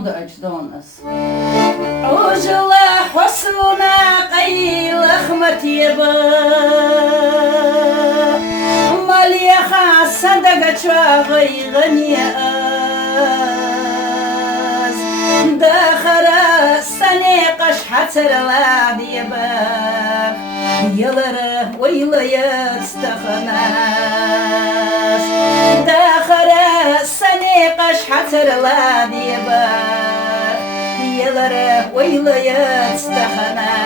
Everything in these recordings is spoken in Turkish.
أجدونس عجلة حسنا قيل أخمت يبا مليخا صدقت شواغي غنية داخل السنيقش حتر العاد يبا يلره ويليت استخناس داخل السنيقش حتر العاد يبا يلره ويليت استخناس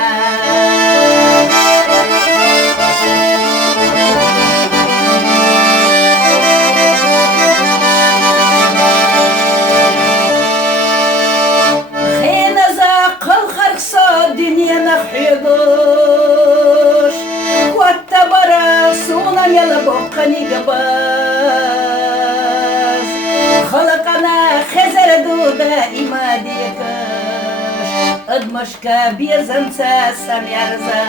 dünya nahyodosh Quattabara suna mela bokkani gabaz Khalaqana khazar duda imadiyakash Admashka biyazamsa samyarzaz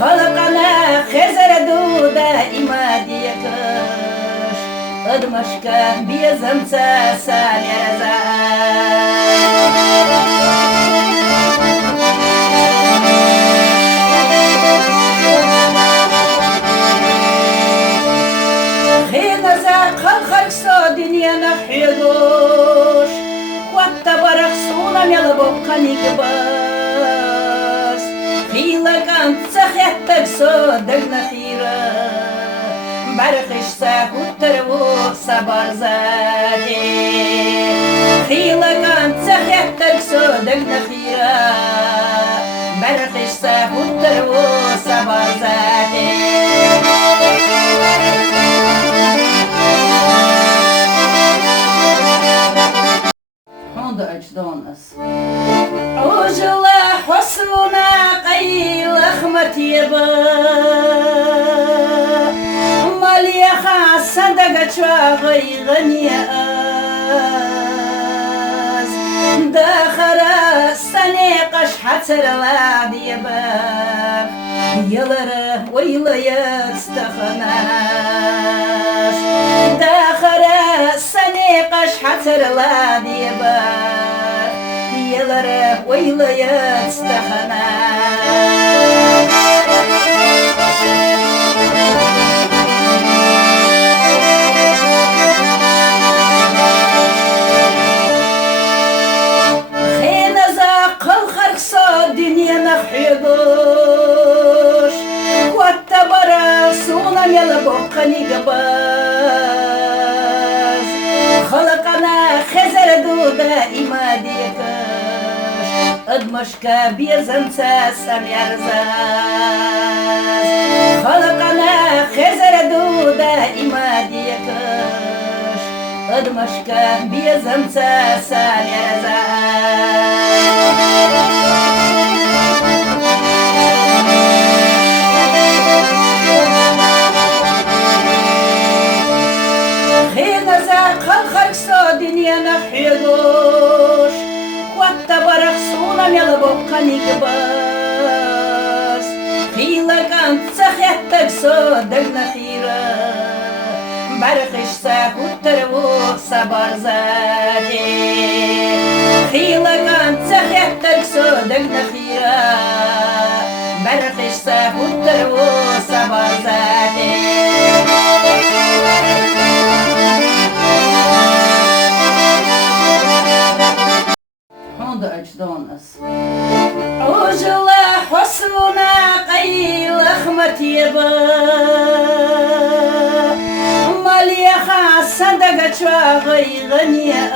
Khalaqana khazar duda imadiyakash Admashka biyazamsa samyarzaz dünya nahyodosh Quattabara suna mela bokkani gabaz Khilagan tsakhettak so dagna khira Barkhishsa huttarvu sabarzade Khilagan tsakhettak so dagna khira Barkhishsa huttarvu sabarzade أجدونس عجلة حسنا قيل أخمت يبا مليخا صدقت شواغي غنية داخل السنيقش حتر العاد يبا يلره ويليت استخناس داخل السنيقش حتر العاد يبا يلره ويليت استخناس dünya nahyodosh Quattabara suna mela bokkani gabaz Khalaqana khazar duda imadiyakash Admashka biyazamsa samyarzaz Khalaqana khazar duda imadiyakash Admashka biyazamsa samyarzaz dünya nahyodosh Quattabara suna mela bokkani gabaz Khilagan tsakhettak so dagna khira Barkhishsa huttarvu sabarzade Khilagan tsakhettak so dagna khira Barkhishsa huttarvu sabarzade أجدونس عجلة حسنا قيل أخمت يبا مليخا صدقت شواغي غنية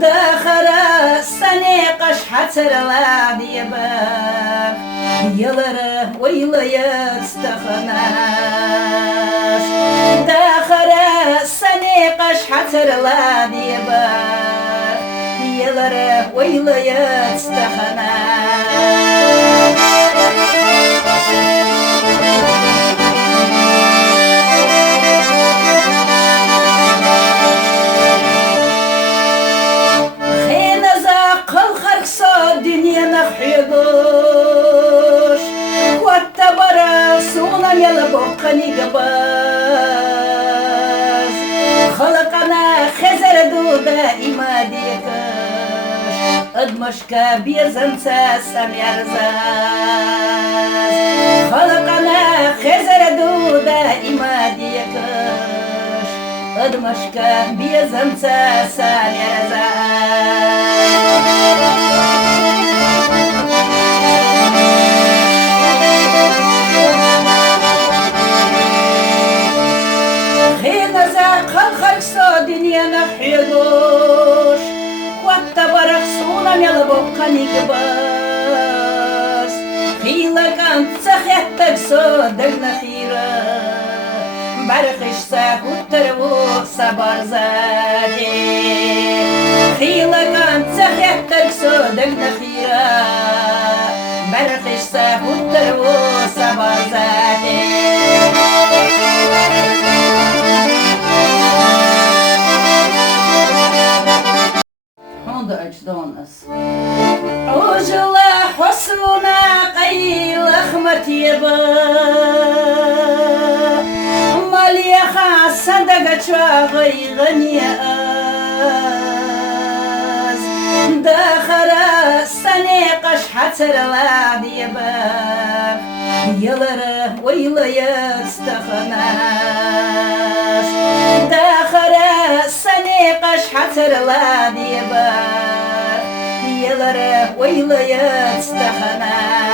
داخل السنيقش حتر العاد يبا يلره ويليت استخناس داخل السنيقش حتر العاد يبا يلره ويليت استخناس dünya nahyodosh Quattabara suna mela bokkani gabaz دائما ديكش أدمشك بيزنسا سميرزاز خلقنا خزر دو دائما ديكش أدمشك بيزنسا سميرزاز dünyana xiydoş Vatta barak suna mel bokkani gibas Xilakan tsaxettak so dagna xira Barxish sa huttarvu sabar zade Xilakan tsaxettak so dagna xira Barxish sa huttarvu sabar zade أجدونس عجلة حسنا قيل أخمت يبا مليخا صدقة شاغي غنية داخل سنيقش حتر العاد يبا يلره ويلا يستخناس داخل سنيقش حتر العاد يبا يلره ويلا يستخناس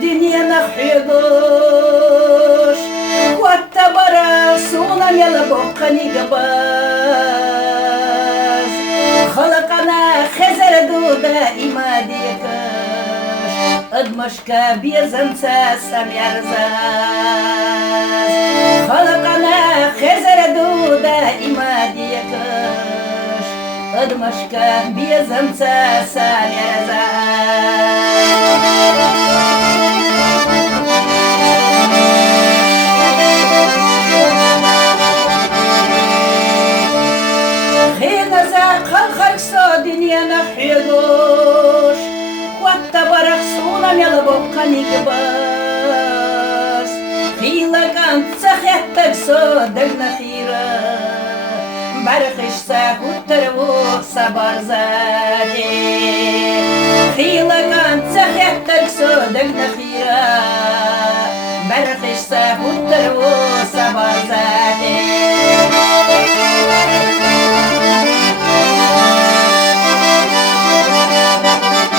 dünya naxidosh Quatta bara suna mela bokkani gabaz Khalaqana khazar do daima diyakash Admashka biyazansa samyarzaz Khalaqana khazar do daima diyakash Admashka biyazansa samyarzaz dünya naxidosh Vatta barak suna mel bokkani gibas Xilakan tsaxettak so dagna xira Barxish sa huttarvu sabar zade Xilakan tsaxettak so dagna xira Barxish sa huttarvu sabar zade